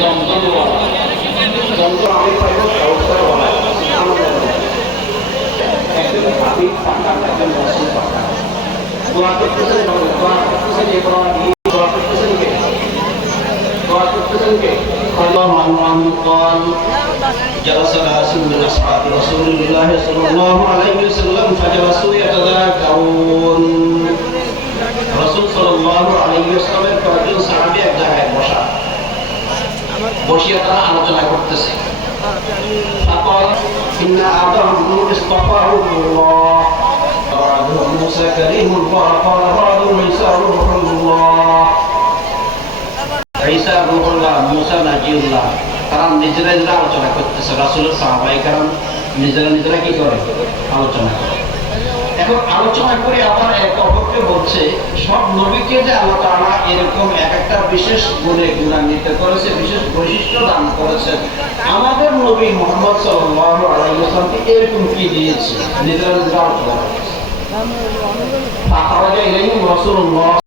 চন্দনওয়ালা চন্দন আমি পাইব কাউসারওয়ালা আমাদের একজন হাবিব পাঠান একজন রাসূল পাঠান দোয়া করতেছেন ইব্রাহিম দোয়া করতেছেন কে الله عنه قال جلس ناس من أصحاب رسول الله صلى الله عليه وسلم فجلسوا يتذاكرون رسول صلى الله عليه وسلم কয়েকজন সাহাবী এক জায়গায় বসিয়া তারা আলোচনা করতেছে فقال إن آدم اصطفاه الله بعضهم موسى كريم الله قال بعضهم عيسى روح الله ঈসা রূহুল্লাহ মুসা নাজিউল্লাহ তারা নিজেরা আলোচনা করতেছে রাসূলের সাহাবায়ে কেরাম নিজেরা কি করে আলোচনা করে এখন আলোচনা করে আবার এক অপরকে বলছে সব নবীকে যে আল্লাহ তাআলা এরকম একটা বিশেষ গুণে গুণান্বিত করেছে বিশেষ বৈশিষ্ট্য দান করেছে আমাদের নবী মুহাম্মদ সাল্লাল্লাহু আলাইহি ওয়াসাল্লামকে এরকম কি দিয়েছে নিজেরা আলোচনা করতেছে ফাখারাজা ইলাইহিম রাসূলুল্লাহ